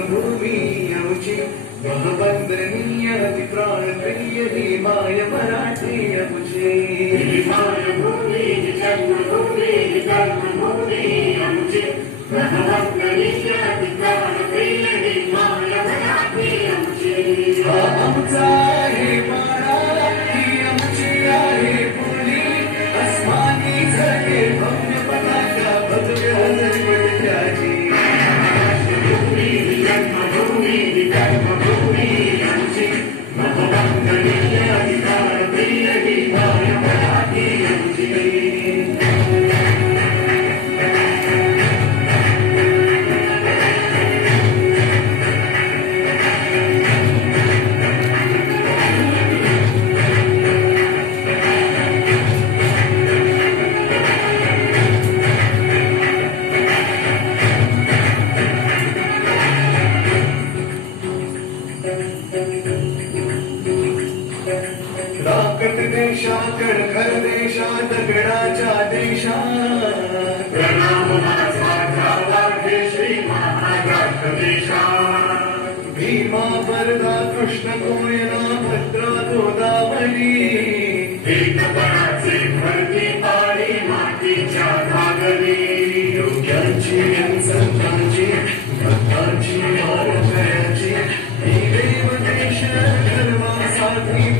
जन्मभूमी आमची महावंदनीय अति प्राणप्रिय ही माय मराठी आमची मायभूमी जन्मभूमी कर्मभूमी आमची महावंदनीय अति प्राणप्रिय ही माय मराठी आमची आमचा आहे माळा ही आमची आहे बोली अस्मानी झळके भव्य पताका भव्य हजर त्याची जन्मभूमी कर्मभूमी आमची महावंदनीय अति प्राणप्रिय ही माय मराठी आमची राकट देशाकड खर देशा दगडाच्या देशात प्रणाम माझा गावाचे श्री महाराष्ट्र देशा भीमा वरदा कृष्ण कोयना भद्रा गोदावरी एकपणाचे भरती पाणी मातीच्या घागरी योग्याची संतांची भक्तांची मारकऱ्याची ही देव देश धर्मासाठी